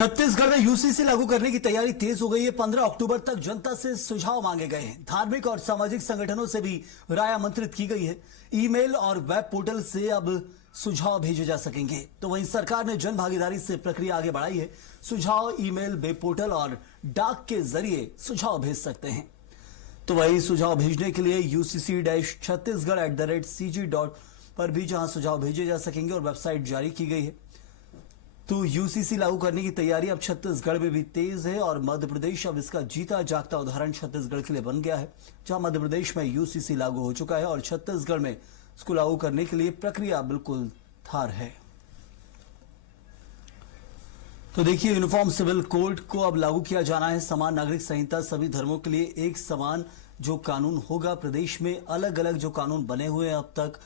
छत्तीसगढ़ में यूसीसी लागू करने की तैयारी तेज हो गई है। 15 अक्टूबर तक जनता से सुझाव मांगे गए हैं। धार्मिक और सामाजिक संगठनों से भी राय आमंत्रित की गई है। ईमेल और वेब पोर्टल से अब सुझाव भेजे जा सकेंगे। तो वहीं सरकार ने जन भागीदारी से प्रक्रिया आगे बढ़ाई है। सुझाव ईमेल, वेब पोर्टल और डाक के जरिए सुझाव भेज सकते हैं। तो वही सुझाव भेजने के लिए UCC-छत्तीसगढ़@cg. पर भी जहां सुझाव भेजे जा सकेंगे और वेबसाइट जारी की गई है। तो यूसीसी लागू करने की तैयारी अब छत्तीसगढ़ में भी तेज है और मध्य प्रदेश अब इसका जीता जागता उदाहरण छत्तीसगढ़ के लिए बन गया है। जहां मध्य प्रदेश में यूसीसी लागू हो चुका है और छत्तीसगढ़ में इसको लागू करने के लिए प्रक्रिया बिल्कुल तैयार है। तो देखिए, यूनिफॉर्म सिविल कोड को अब लागू किया जाना है। समान नागरिक संहिता सभी धर्मों के लिए एक समान जो कानून होगा। प्रदेश में अलग अलग जो कानून बने हुए हैं अब तक,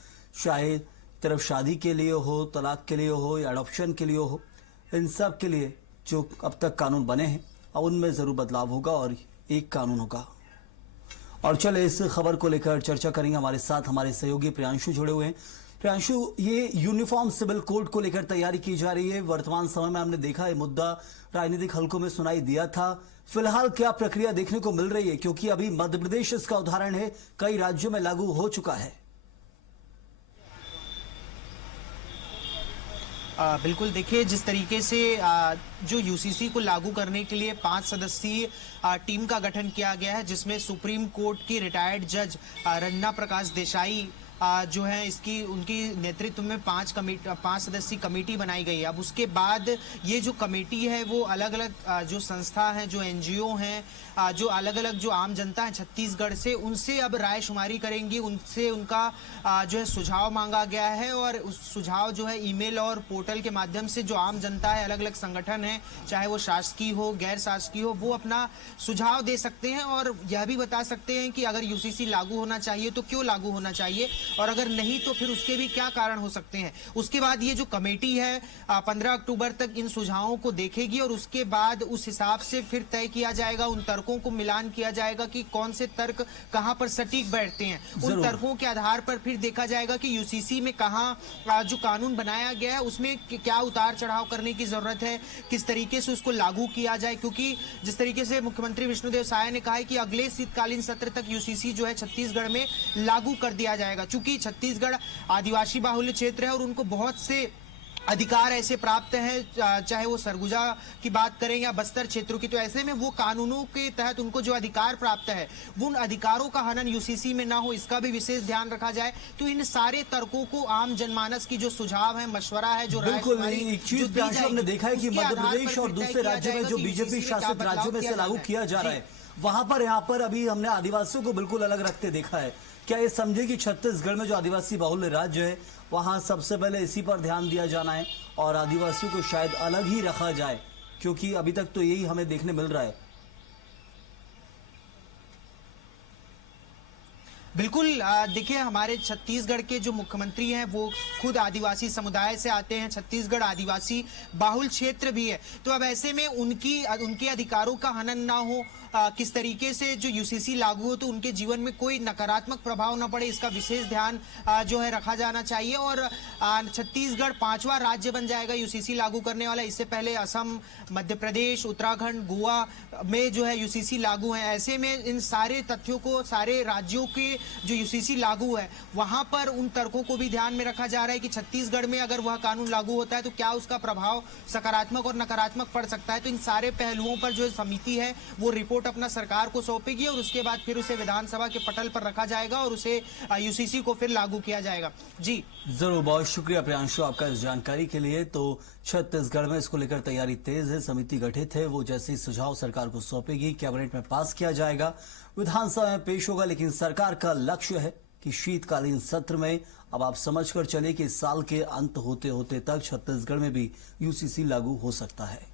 चाहे तरफ शादी के लिए हो, तलाक के लिए हो या अडॉप्शन के लिए हो, इन सब के लिए जो अब तक कानून बने हैं अब उनमें जरूर बदलाव होगा और एक कानून होगा। और चले इस खबर को लेकर चर्चा करेंगे। हमारे साथ हमारे सहयोगी प्रियांशु जुड़े हुए हैं। प्रियांशु, ये यूनिफॉर्म सिविल कोड को लेकर तैयारी की जा रही है। वर्तमान समय में हमने देखा है मुद्दा राजनीतिक हलकों में सुनाई दिया था। फिलहाल क्या प्रक्रिया देखने को मिल रही है, क्योंकि अभी मध्य प्रदेश इसका उदाहरण है, कई राज्यों में लागू हो चुका है। बिल्कुल, देखिए जिस तरीके से जो यूसीसी को लागू करने के लिए 5 सदस्यीय टीम का गठन किया गया है, जिसमें सुप्रीम कोर्ट की रिटायर्ड जज रंजना प्रकाश देसाई जो है इसकी उनकी नेतृत्व में 5 सदस्यीय कमेटी बनाई गई है। अब उसके बाद ये जो कमेटी है वो अलग अलग जो संस्था है, जो एनजीओ हैं, जो अलग अलग जो आम जनता है छत्तीसगढ़ से, उनसे अब राय शुमारी करेंगी। उनसे उनका जो है सुझाव मांगा गया है और उस सुझाव जो है ईमेल और पोर्टल के माध्यम से जो आम जनता है, अलग अलग संगठन है, चाहे वो शासकीय हो, गैर शासकीय हो, वो अपना सुझाव दे सकते हैं और यह भी बता सकते हैं कि अगर यूसीसी लागू होना चाहिए तो क्यों लागू होना चाहिए और अगर नहीं तो फिर उसके भी क्या कारण हो सकते हैं। उसके बाद ये जो कमेटी है 15 अक्टूबर तक इन सुझावों को देखेगी और उसके बाद उस हिसाब से फिर तय किया जाएगा, उन तर्कों को मिलान किया जाएगा कि कौन से तर्क कहां पर सटीक बैठते हैं। उन तर्कों के आधार पर फिर देखा जाएगा कि यूसीसी में कहां जो कानून बनाया गया है उसमें क्या उतार चढ़ाव करने की जरूरत है, किस तरीके से उसको लागू किया जाए। क्योंकि जिस तरीके से मुख्यमंत्री विष्णुदेव साय ने कहा है कि अगले शीतकालीन सत्र तक यूसीसी जो है छत्तीसगढ़ में लागू कर दिया जाएगा। चूंकि छत्तीसगढ़ आदिवासी बाहुल्य क्षेत्र है और उनको बहुत से अधिकार ऐसे प्राप्त हैं, चाहे वो सरगुजा की बात करें या बस्तर क्षेत्रों की, तो ऐसे में वो कानूनों के तहत उनको जो अधिकार प्राप्त है वो उन अधिकारों का हनन यूसीसी में ना हो, इसका भी विशेष ध्यान रखा जाए। तो इन सारे तर्कों को आम जनमानस की जो सुझाव है, मशवरा है, जो हमने देखा है कि मध्य प्रदेश और दूसरे राज्यों में जो बीजेपी शासित राज्यों में से लागू किया जा रहा है, वहां पर यहाँ पर अभी हमने आदिवासियों को बिल्कुल अलग रखते देखा है। क्या ये समझे कि छत्तीसगढ़ में जो आदिवासी बाहुल्य राज्य है वहां सबसे पहले इसी पर ध्यान दिया जाना है और आदिवासियों को शायद अलग ही रखा जाए, क्योंकि अभी तक तो यही हमें देखने मिल रहा है। बिल्कुल, देखिए हमारे छत्तीसगढ़ के जो मुख्यमंत्री हैं वो खुद आदिवासी समुदाय से आते हैं। छत्तीसगढ़ आदिवासी बाहुल क्षेत्र भी है, तो अब ऐसे में उनके अधिकारों का हनन ना हो, किस तरीके से जो यूसीसी लागू हो तो उनके जीवन में कोई नकारात्मक प्रभाव ना पड़े, इसका विशेष ध्यान जो है रखा जाना चाहिए। और छत्तीसगढ़ 5वां राज्य बन जाएगा यूसीसी लागू करने वाला। इससे पहले असम, मध्य प्रदेश, उत्तराखंड, गोवा में जो है यूसीसी लागू है। ऐसे में इन सारे तथ्यों को, सारे राज्यों के जो यूसीसी लागू है वहां पर उन तर्कों को भी ध्यान में रखा जा रहा है कि छत्तीसगढ़ में अगर वह कानून लागू होता है तो क्या उसका प्रभाव सकारात्मक और नकारात्मक पड़ सकता है। तो इन सारे पहलुओं पर जो समिति है वो रिपोर्ट अपना सरकार को सौंपेगी और उसके बाद फिर उसे विधानसभा के पटल पर रखा जाएगा और उसे यूसीसी को फिर लागू किया जाएगा। जी जरूर, बहुत शुक्रिया प्रियांशु आपका इस जानकारी के लिए। तो छत्तीसगढ़ में इसको लेकर तैयारी तेज है, समिति गठित है, वो जैसे सुझाव सरकार को सौंपेगी, कैबिनेट में पास किया जाएगा, विधानसभा में पेश होगा। लेकिन सरकार का लक्ष्य है कि शीतकालीन सत्र में, अब आप समझकर चले कि साल के अंत होते होते तक छत्तीसगढ़ में भी यूसीसी लागू हो सकता है।